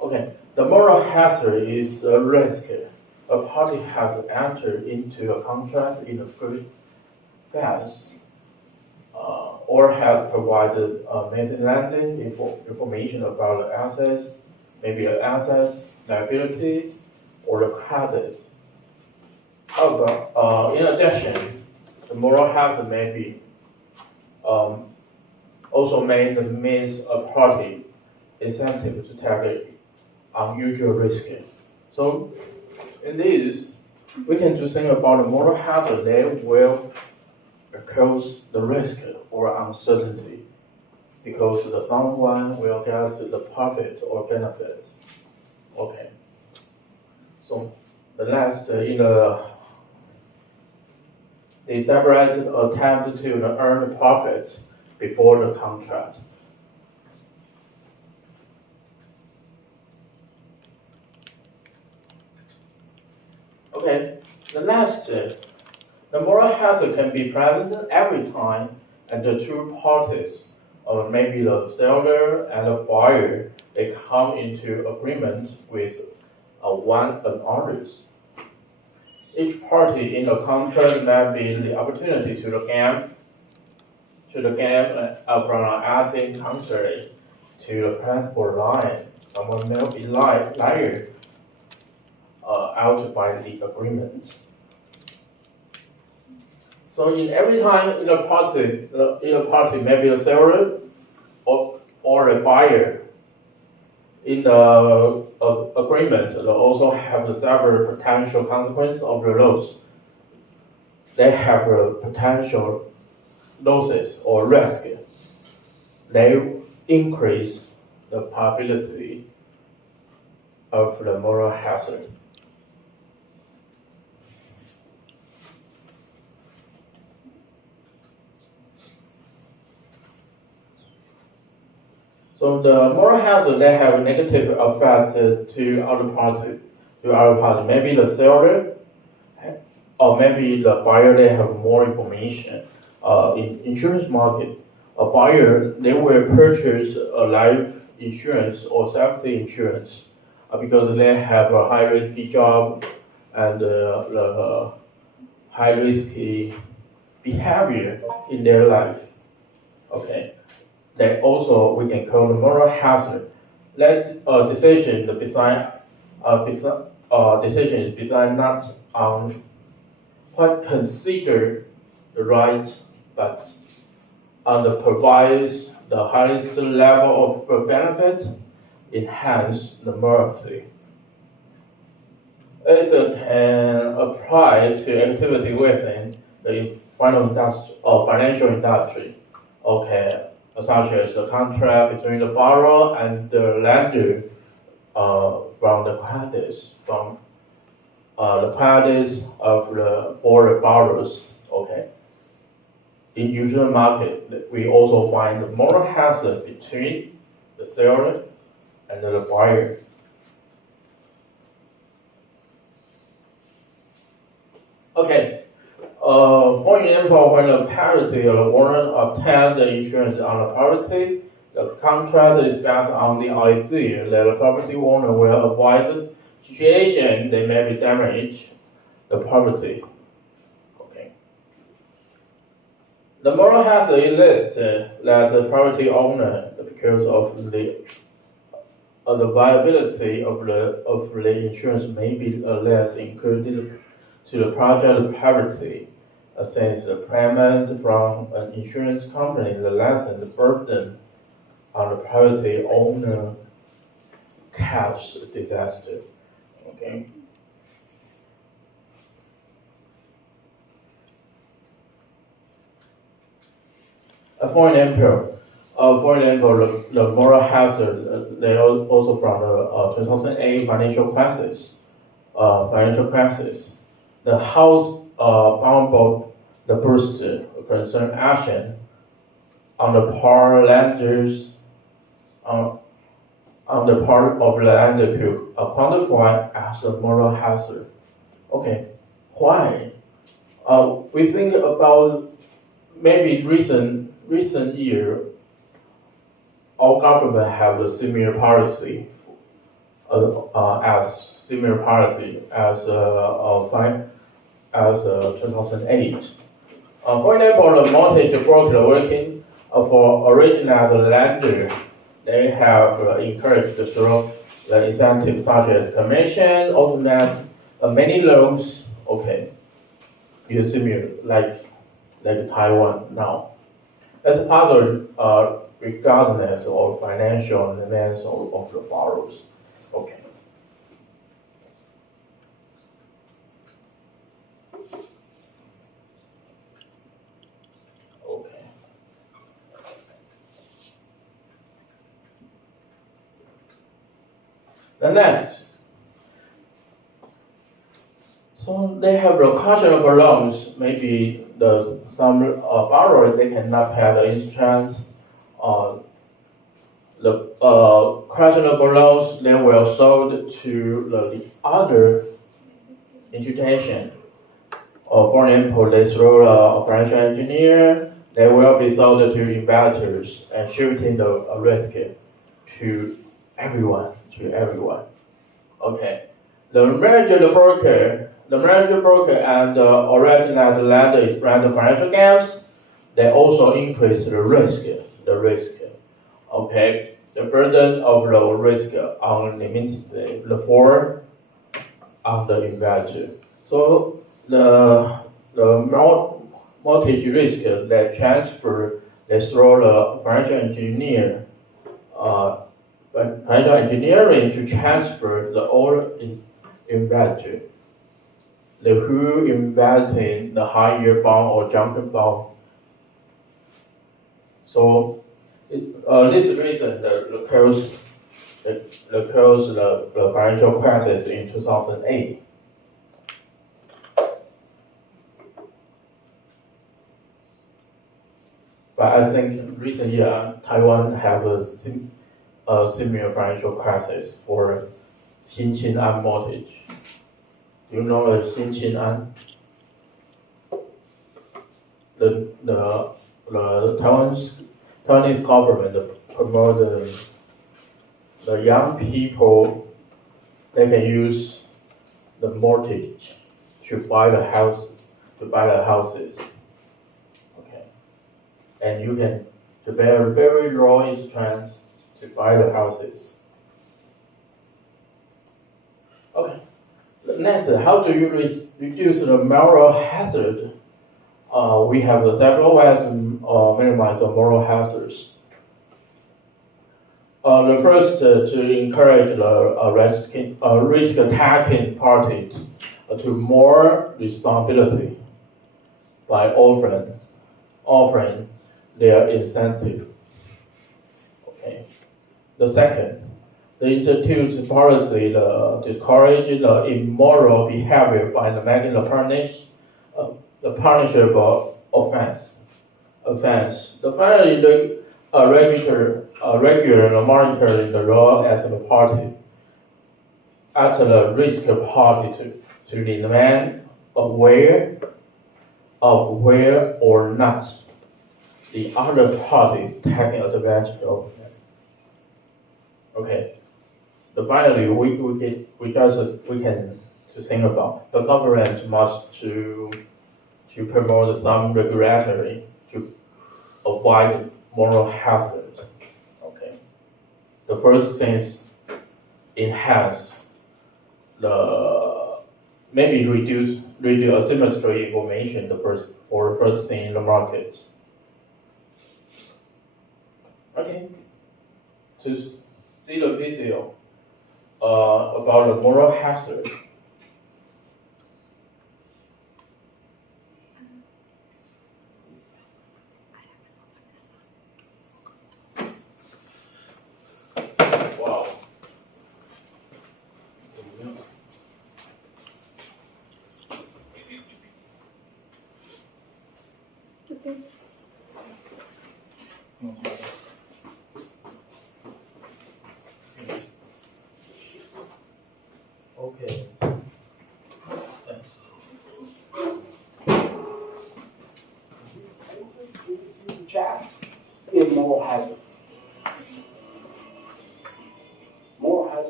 Okay, the moral hazard is a risk a party has entered into a contract in a good phase or has provided misleading information about the assets, maybe the assets, liabilities, or the credit. However, in addition, the moral hazard may be um, also may miss a party incentive to take unusual risk. So in this, we can do think about the moral hazard that will cause the risk or uncertainty because the someone will get the profit or benefit. Okay. So the last in the separate attempt to earn profit before the contract. Okay, the last, the moral hazard can be present every time and the two parties, or maybe the seller and the buyer, they come into agreement with one another. Each party in the contract may be the opportunity to the game from acting contrary to the principal line. Someone may be liar out by the agreement. So in every time in a party, maybe the seller or the buyer in the agreement, they also have the several potential consequences of the loss. They have potential losses or risk. They increase the probability of the moral hazard. So the moral hazard they have a negative effect to other party. Maybe the seller or maybe the buyer they have more information. In insurance market, a buyer they will purchase a life insurance or safety insurance because they have a high risky job and the high risky behavior in their life. Okay. That also we can call the moral hazard. That decision is designed not on what considered the right, but on the provides the highest level of benefit, enhance the morality. It can apply to activity within the financial industry. Okay. Such as the contract between the borrower and the lender from the credits for the borrowers. Okay. In usual market, we also find the moral hazard between the seller and the buyer. Okay. For example, when the party or the owner obtains the insurance on the property, the contract is based on the idea that the property owner will avoid the situation that may be damage the property. Okay. The moral hazard is that the property owner, because of the viability of the insurance, may be less included to the project property. Since the payment from an insurance company lessen the burden on the property owner caps disaster. Okay. For example, the moral hazard they also from the 2008 financial crisis. The House bound the first concern action on the part lenders on the part of the lender to quantify as a moral hazard. Okay, why? We think about maybe recent year all government have the similar policy as 2008. For example, the mortgage broker working for original lender, they have encouraged through the incentives such as commission, automatic, many loans. Okay, is similar like Taiwan now. As other regardless of financial demands of the borrowers. Okay. Okay. The next. So they have the questionable loans. Maybe some borrowers they cannot pay the insurance. The questionable loans they will sold to the other institution. For example, they through a financial engineer, they will be sold to investors and shifting the risk to everyone. Okay. The merger broker and the original lender is run the financial gaps. They also increase the risk. Okay. The burden of the risk unlimitedly on the investor. So the mortgage risk that transfer they throw the financial engineering to transfer the all investor. The who invest in the higher bond or junk bond. So this reason the financial crisis in 2008. But I think recent year Taiwan have a similar financial crisis for Xinqian mortgage. Do you know the Xinqian? The Taiwanese government promote the young people they can use the mortgage to buy the houses. Okay, and you can to bear very low interest to buy the houses. Okay, next, how do you reduce the moral hazard? We have several ways to minimize the moral hazards. The first, to encourage the risk-taking party to more responsibility by offering their incentive. Okay. The second, the institute policy discourage the immoral behavior by making the punishable offense. The finally, regular monitoring the role as a party, as the risk party to remain aware of where or not the other party is taking advantage of them. Okay. Finally, we can to think about the government must to promote some regulatory to avoid moral hazard. Okay. The first thing is enhance maybe reduce asymmetry information for the first thing in the market. Okay. To see the video about the moral hazard. Wow. Okay. Jack is moral hazard.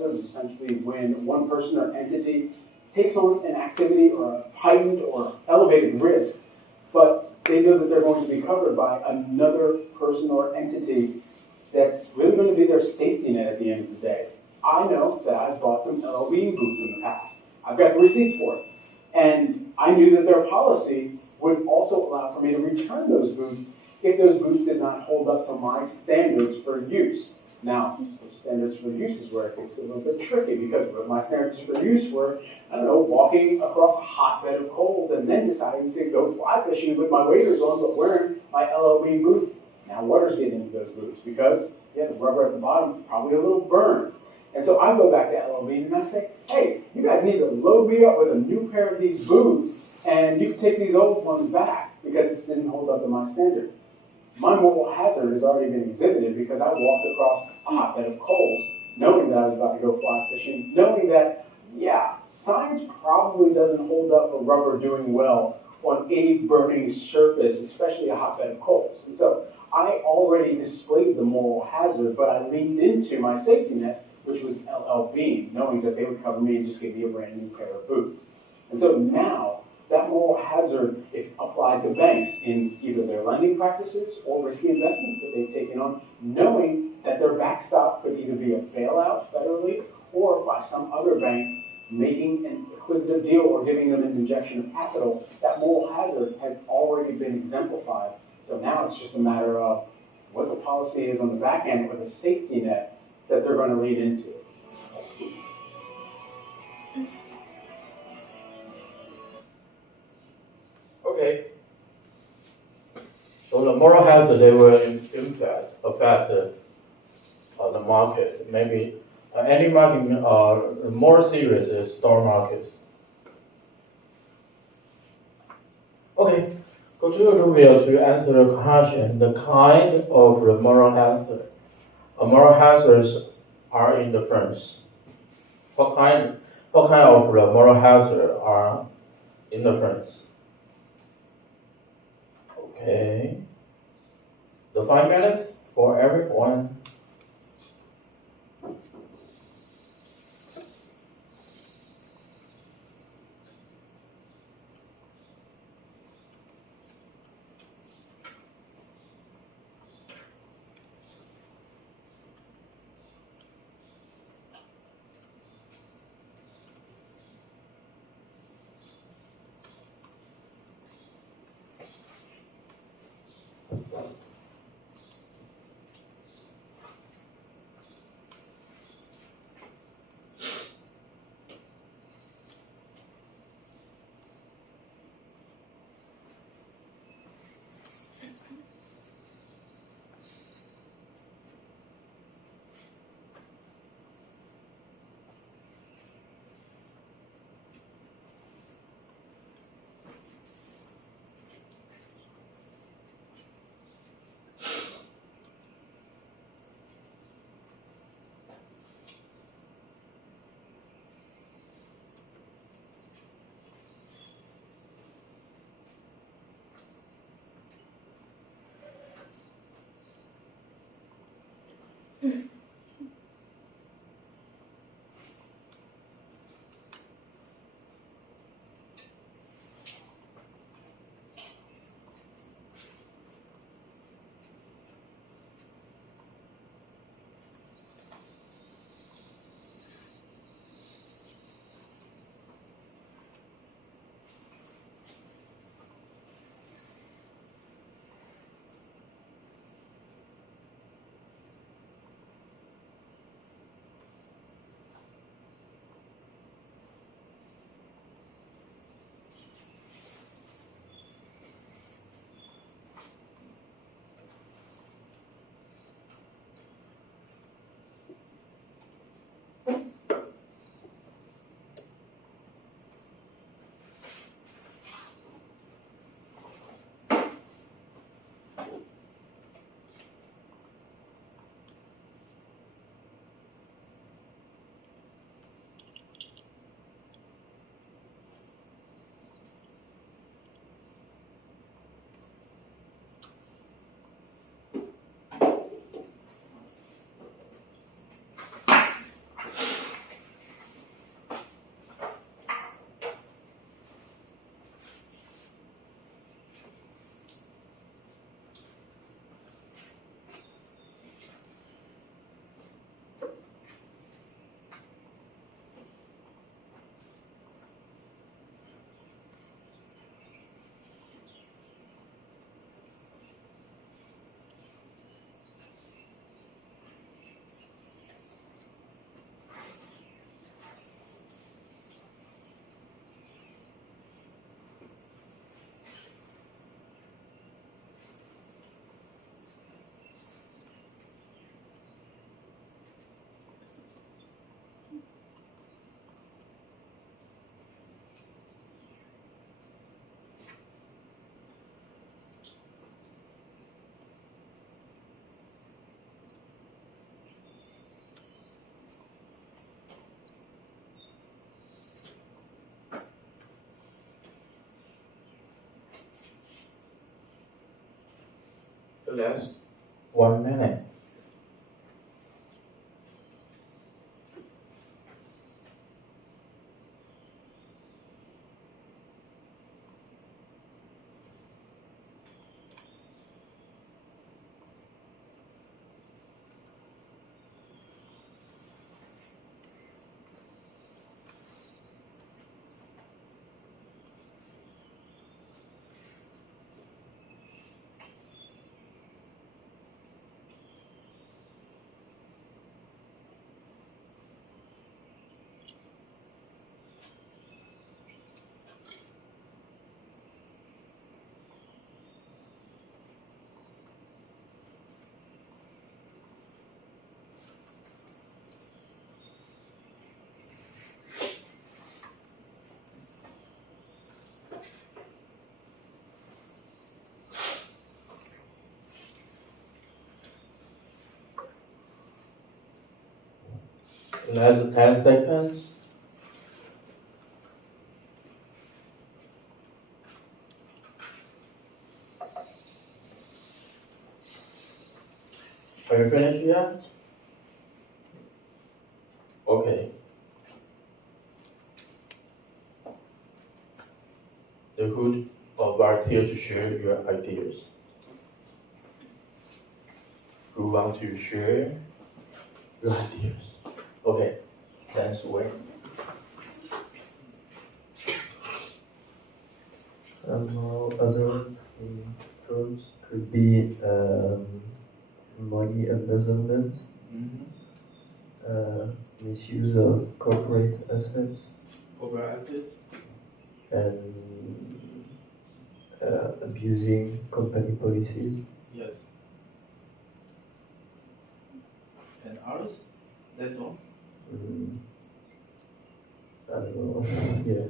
hazard is essentially when one person or entity takes on an activity or a heightened or elevated risk, but they know that they're going to be covered by another person or entity that's really going to be their safety net at the end of the day. I know that I've bought some LLB boots in the past. I've got the receipts for it. And I knew that their policy would also allow for me to return those boots if those boots did not hold up to my standards for use. Now, the standards for use is where it gets a little bit tricky, because my standards for use were, I don't know, walking across a hotbed of coals and then deciding to go fly fishing with my waders on but wearing my LLB boots. Now water's getting into those boots because, yeah, the rubber at the bottom probably a little burned. And so I go back to LLB and I say, hey, you guys need to load me up with a new pair of these boots, and you can take these old ones back because this didn't hold up to my standard. My moral hazard has already been exhibited because I walked across a hotbed of coals knowing that I was about to go fly fishing, knowing that, yeah, science probably doesn't hold up for rubber doing well on any burning surface, especially a hotbed of coals. And so I already displayed the moral hazard, but I leaned into my safety net, which was LLB, knowing that they would cover me and just give me a brand new pair of boots. And so now, that moral hazard, if applied to banks in either their lending practices or risky investments that they've taken on, knowing that their backstop could either be a bailout federally or by some other bank making an acquisitive deal or giving them an injection of capital, that moral hazard has already been exemplified. So now it's just a matter of what the policy is on the back end or the safety net that they're going to lead into. Okay. So the moral hazard, they will in fact affect the market. Maybe any market more serious is stock markets. Okay. Go to Olivia to answer the question, the kind of the moral hazard. Moral hazards are in the firms. What kind of the moral hazard are in the firms? Okay. The 5 minutes for everyone. last 1 minute. Last 10 seconds. Are you finished yet? Okay. The hood of volunteer to share your ideas. Who want to share your ideas? Okay, thanks, Wayne. Other terms could be money embezzlement, misuse of corporate assets, Corporate assets. and abusing company policies. Yes. And others? That's all? I don't know. Yeah.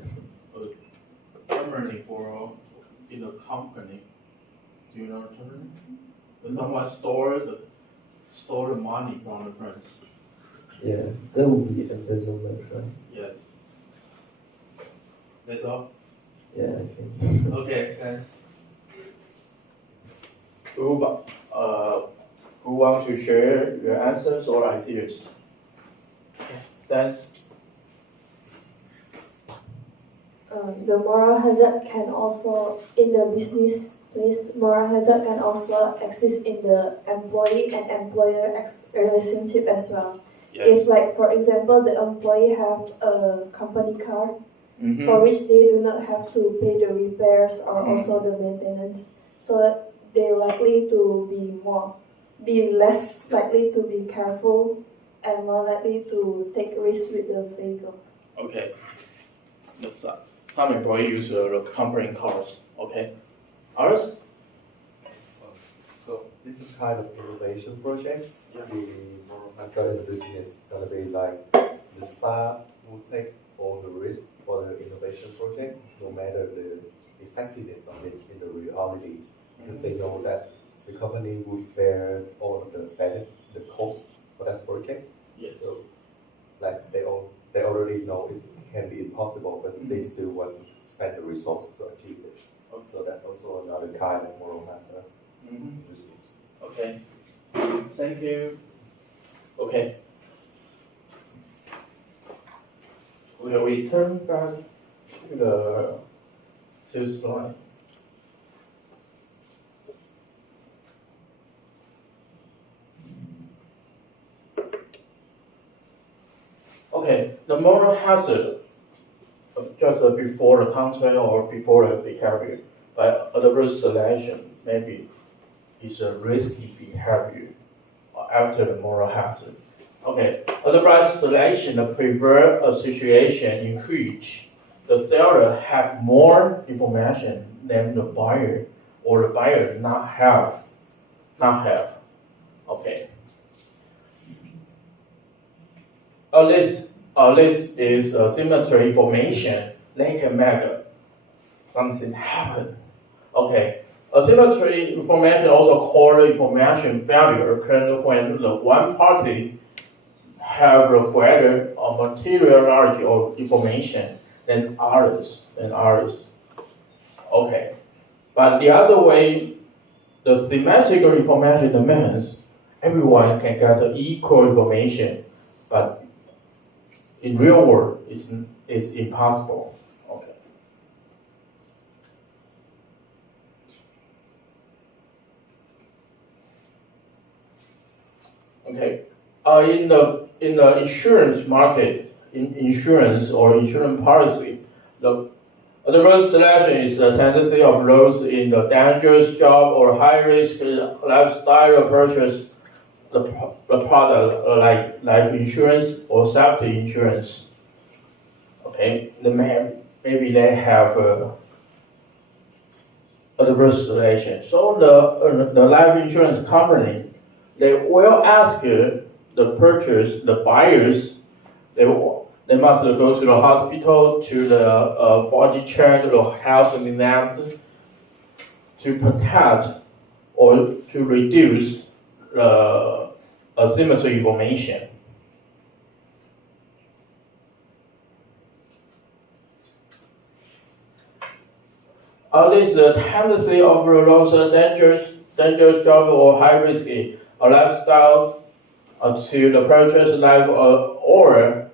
Terminating for in a company. Do you know terminating? When someone store the money from the friends. Yeah, that would be embezzlement, right? Yes. That's all? Yeah, I think. Okay, thanks. Who want to share your answers or ideas? Thanks. The moral hazard can also, in the business place, moral hazard can also exist in the employee and employer relationship as well. Yes. If, like, for example, the employee have a company car Mm-hmm. for which they do not have to pay the repairs or also the maintenance, so they likely to be less likely to be careful and more likely to take risks with the vehicle. Okay. Some employees use the company cars. Okay. Others? So this is kind of innovation project. Yeah. The moral hazard in the business is gonna be like the staff will take all the risk for the innovation project, no matter the effectiveness of it in the realities, because they know that the company would bear all of the cost for that project. Yes. So like they already know it can be impossible, but they still want to spend the resources to achieve it. So that's also another kind of moral hazard. Mm-hmm. Business. Okay. Thank you. Okay. Okay, we turn back to the slide. Okay, the moral hazard, just before the contract or before the behavior, by adverse selection, maybe is a risky behavior after the moral hazard. Okay, adverse selection prevent a situation in which the seller have more information than the buyer, or the buyer not have. Okay. This is symmetry information they can make something happen. Okay. Asymmetry information, also called information failure, occurs when the one party have a greater material knowledge of information than others. Okay. But the other way the symmetrical information demands everyone can get equal information, but in real world, it's impossible. Okay. Okay. In the insurance market, in insurance or insurance policy, the adverse selection is the tendency of those in the dangerous job or high-risk lifestyle purchase the product like life insurance or safety insurance. Okay, maybe they have adverse selection. So the life insurance company, they will ask the buyers, they must go to the hospital, to the body check, the health exam, to protect or to reduce the asymmetry information. This tendency of those dangerous job or high risk lifestyle to the purchase life or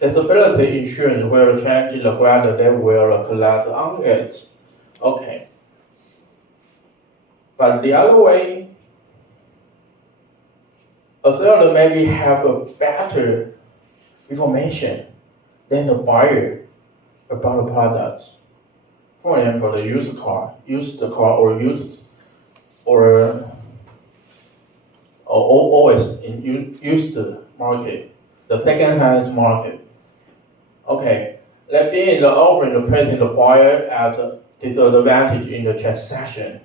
disability insurance will change the whether they will collect on it. Okay. But the other way, a seller maybe have a better information than the buyer about the product. For example, the used car always in used market, the second-hand market. Okay, let be in the offering the placing the buyer at a disadvantage in the transaction.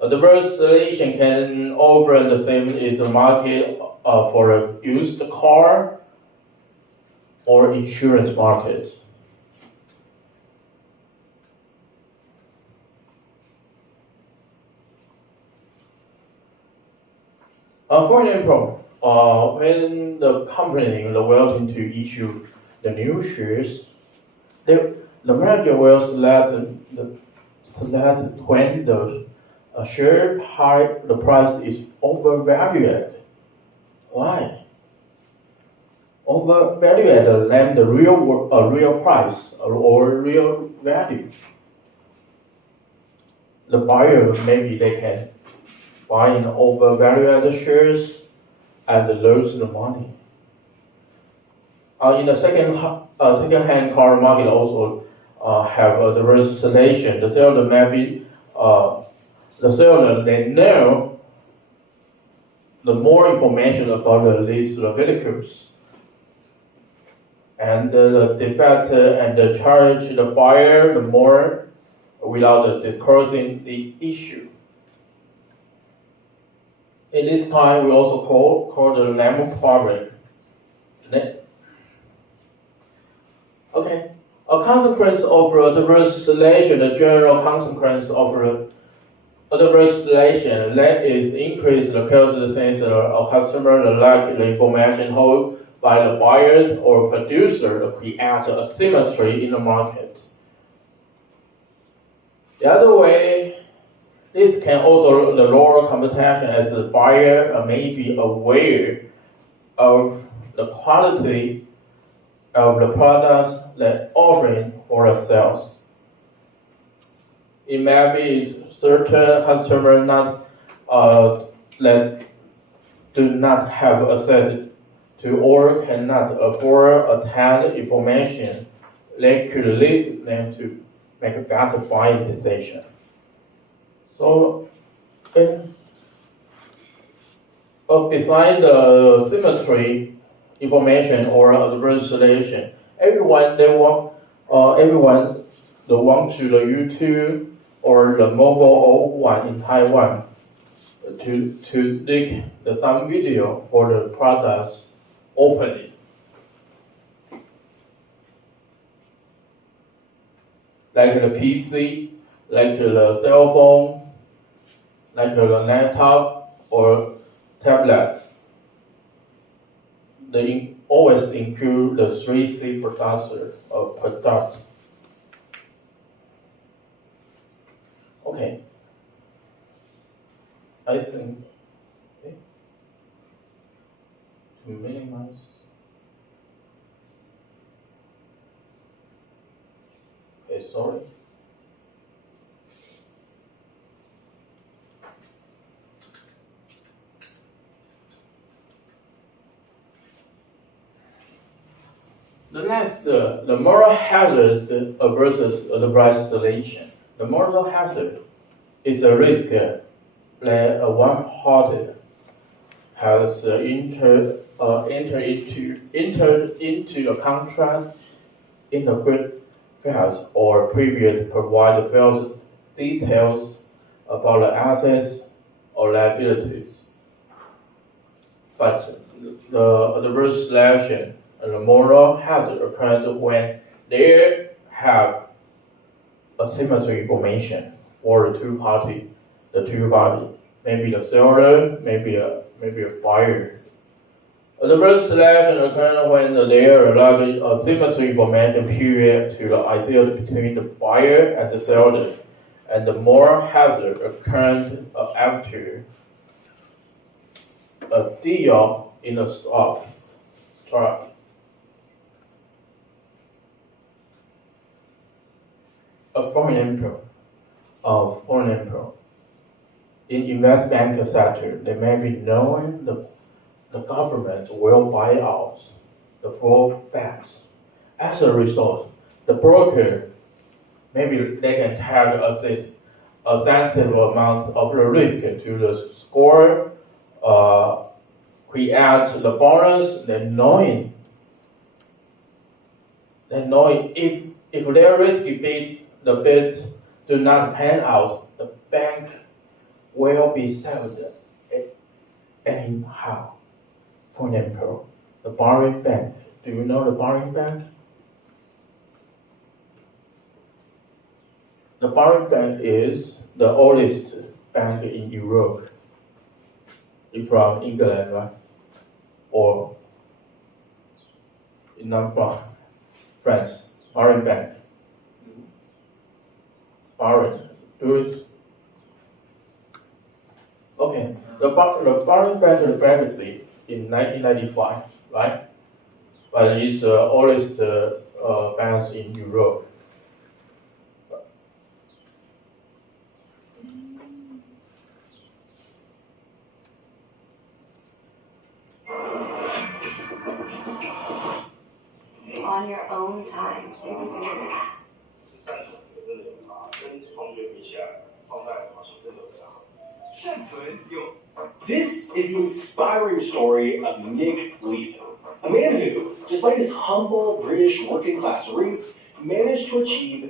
Adverse selection can offer the same as the market for a used car or insurance market. For example, when the company willing to issue the new shares, the manager will select when the the price is overvalued. Why? Overvalued than the real price or real value. The buyer maybe they can buy in overvalued shares and lose the money. In the second-hand car market also have adverse selection. The seller maybe they know the more information about these vehicles and the defect and the charge the buyer the more without disclosing the issue. In this time, we also call the lemon problem. Okay, a consequence of adverse selection, the general consequence of adverse selection, that is increase the causal sense of customer the lack the information held by the buyers or producer to create asymmetry in the market. The other way, this can also lower competition as the buyer may be aware of the quality of the products that offering for the sales. It may be certain customers that do not have access to or cannot afford attend information that could lead them to make a better buying decision. So, beside the symmetry information or adverse selection, everyone want to the YouTube or the mobile one in Taiwan to leak some video for the products openly. Like the PC, like the cell phone, like the laptop or tablet. They always include the 3C processor of product. Okay. I think, to minimize. Okay, sorry. The next, the moral hazard versus the right solution. The moral hazard is a risk that one party has entered into a contract in the good files or previous provide false details about the assets or liabilities. But the adverse selection and the moral hazard occurs when they have asymmetry information for the two party, maybe the seller, maybe a buyer. The first selection occurs when there is asymmetry information period to the ideal between the buyer and the seller, and the moral hazard occurs after a deal in a stock. For example, in investment banking sector, they may be knowing the government will buy out the full banks. As a result, the broker maybe they can tag a sensitive amount of the risk to the score, create the bonus, then knowing if their risk beats the bid do not pan out, the bank will be sold anyhow. For example, the borrowing bank. Do you know the borrowing bank? The borrowing bank is the oldest bank in Europe. It's from England, right? Or it's not from France. Borrowing bank. Borrowing. Do it. Okay. The borrowing bank is bankruptcy in 1995, right? But it's the oldest bank in Europe. On your own time. This is the inspiring story of Nick Leeson, a man who, despite his humble British working class roots, managed to achieve the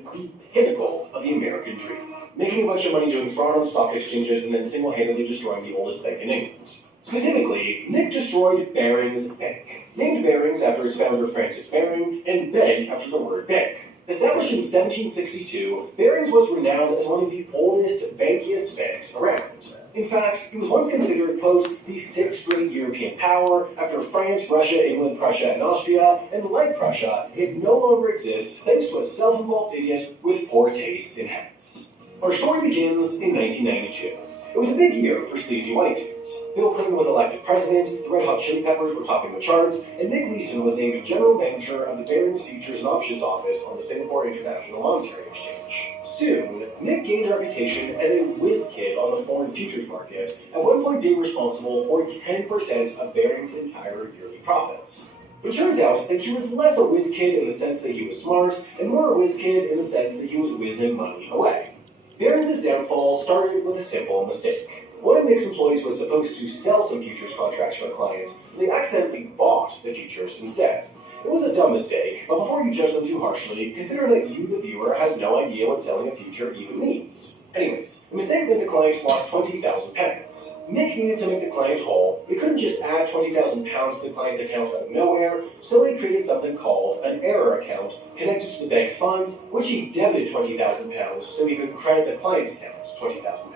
pinnacle of the American dream, making a bunch of money doing fraud on stock exchanges and then single-handedly destroying the oldest bank in England. Specifically, Nick destroyed Barings Bank, named Barings after its founder Francis Baring, and bank after the word bank. Established in 1762, Barings was renowned as one of the oldest, bankiest banks around. In fact, it was once considered, quote, the sixth great European power after France, Russia, England, Prussia, and Austria, and like Prussia, it no longer exists thanks to a self-involved idiot with poor taste in hats. Our story begins in 1992. It was a big year for sleazy white dudes. Bill Clinton was elected president, the Red Hot Chili Peppers were topping the charts, and Nick Leeson was named general manager of the Barings Futures and Options Office on the Singapore International Monetary Exchange. Soon, Nick gained a reputation as a whiz kid on the foreign futures market, at one point being responsible for 10% of Barings' entire yearly profits. It turns out that he was less a whiz kid in the sense that he was smart, and more a whiz kid in the sense that he was whizzing money away. Barings' downfall started with a simple mistake. One of Nick's employees was supposed to sell some futures contracts for a client, but they accidentally bought the futures instead. It was a dumb mistake, but before you judge them too harshly, consider that you, the viewer, has no idea what selling a future even means. Anyways, the mistake meant the client lost £20,000. Nick needed to make the client whole. He couldn't just add £20,000 to the client's account out of nowhere, so he created something called an error account connected to the bank's funds, which he debited £20,000 so he could credit the client's account £20,000.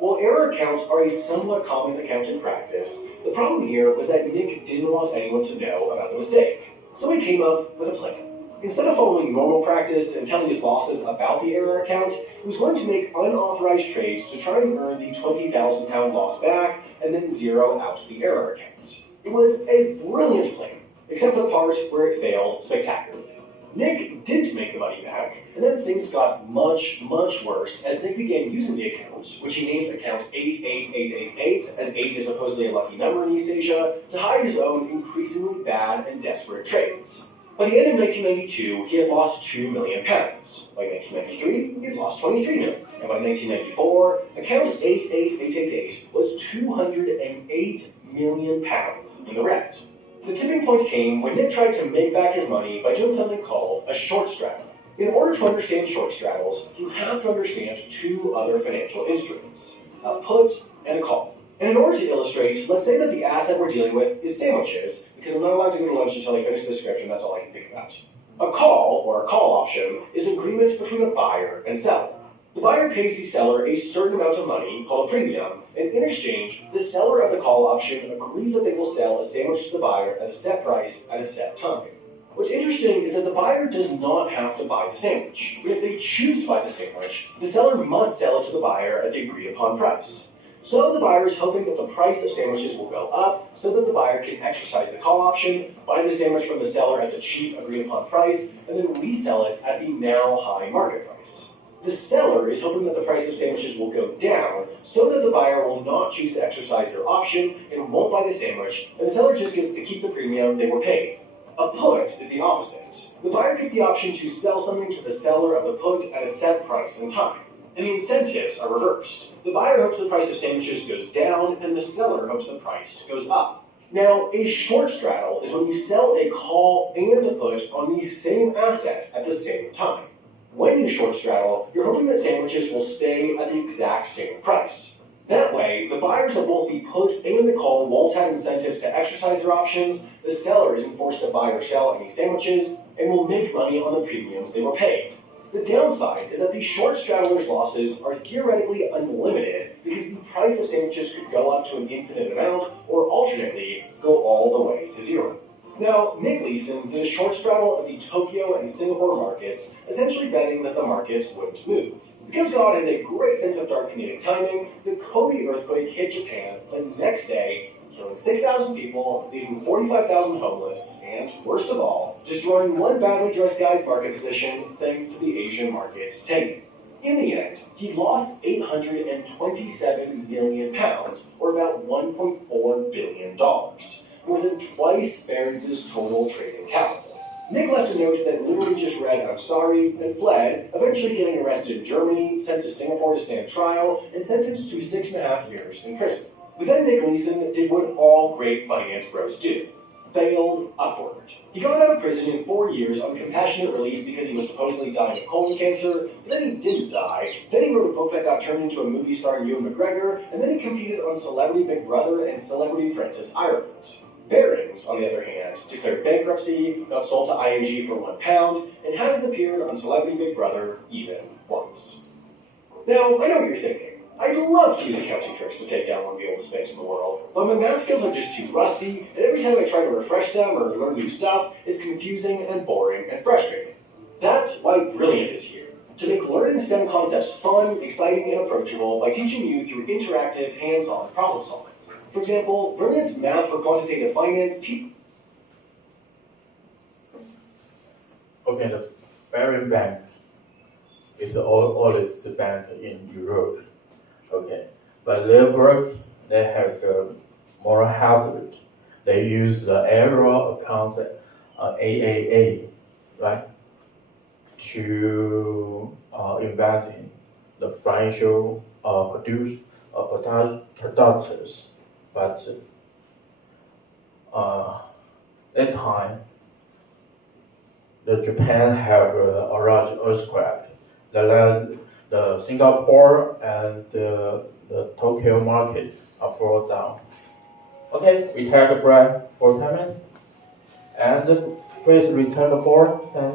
While error accounts are a somewhat common accounting practice, the problem here was that Nick didn't want anyone to know about the mistake. So he came up with a plan. Instead of following normal practice and telling his bosses about the error account, he was going to make unauthorized trades to try and earn the £20,000 loss back and then zero out the error account. It was a brilliant plan, except for the part where it failed spectacularly. Nick did make the money back, and then things got much, much worse as Nick began using the account, which he named account 88888, as 8 is supposedly a lucky number in East Asia, to hide his own increasingly bad and desperate trades. By the end of 1992, he had lost £2 million. By 1993, he had lost $23 million. And by 1994, account 88888 was £208 million in the red. The tipping point came when Nick tried to make back his money by doing something called a short straddle. In order to understand short straddles, you have to understand two other financial instruments, a put and a call. And in order to illustrate, let's say that the asset we're dealing with is sandwiches, because I'm not allowed to go to lunch until I finish the script, and that's all I can think about. A call, or a call option, is an agreement between a buyer and seller. The buyer pays the seller a certain amount of money, called a premium, and in exchange, the seller of the call option agrees that they will sell a sandwich to the buyer at a set price at a set time. What's interesting is that the buyer does not have to buy the sandwich, but if they choose to buy the sandwich, the seller must sell it to the buyer at the agreed upon price. So the buyer is hoping that the price of sandwiches will go up so that the buyer can exercise the call option, buy the sandwich from the seller at the cheap agreed upon price, and then resell it at the now high market price. The seller is hoping that the price of sandwiches will go down so that the buyer will not choose to exercise their option and won't buy the sandwich, and the seller just gets to keep the premium they were paid. A put is the opposite. The buyer gets the option to sell something to the seller of the put at a set price and time. And the incentives are reversed. The buyer hopes the price of sandwiches goes down, and the seller hopes the price goes up. Now, a short straddle is when you sell a call and a put on the same asset at the same time. When you short straddle, you're hoping that sandwiches will stay at the exact same price. That way, the buyers of both the put and the call won't have incentives to exercise their options, the seller isn't forced to buy or sell any sandwiches, and will make money on the premiums they were paid. The downside is that the short straddlers' losses are theoretically unlimited because the price of sandwiches could go up to an infinite amount, or alternately, go all the way to zero. Now, Nick Leeson did a short straddle of the Tokyo and Singapore markets, essentially betting that the markets wouldn't move. Because God has a great sense of dark comedic timing, the Kobe earthquake hit Japan the next day, killing 6,000 people, leaving 45,000 homeless, and, worst of all, destroying one badly dressed guy's market position thanks to the Asian markets tanking. In the end, he lost £827 million, or about $1.4 billion, more than twice Barron's total trading capital. Nick left a note that literally just read, "I'm sorry," and fled, eventually getting arrested in Germany, sent to Singapore to stand trial, and sentenced to 6.5 years in prison. But then Nick Leeson did what all great finance bros do. Failed upward. He got out of prison in 4 years on compassionate release because he was supposedly dying of colon cancer, but then he didn't die. Then he wrote a book that got turned into a movie starring Ewan McGregor, and then he competed on Celebrity Big Brother and Celebrity Apprentice Ireland. Barron's, on the other hand, declared bankruptcy, got sold to ING for £1, and hasn't appeared on Celebrity Big Brother even once. Now, I know what you're thinking. I'd love to use accounting tricks to take down one of the oldest banks in the world, but my math skills are just too rusty, and every time I try to refresh them or learn new stuff, it's confusing and boring and frustrating. That's why Brilliant is here, to make learning STEM concepts fun, exciting, and approachable by teaching you through interactive, hands-on problem solving. For example, Brilliant's Math for Quantitative Finance Okay, the Barron Bank is the oldest bank in Europe. Okay, but their work, they have a moral hazard. They use the error account, AAA, right, to invest in the financial products. But that time, the Japan have a large earthquake. The Singapore and the Tokyo market are fall down. Okay, we take a break for 10 minutes. And please return the board. Thanks.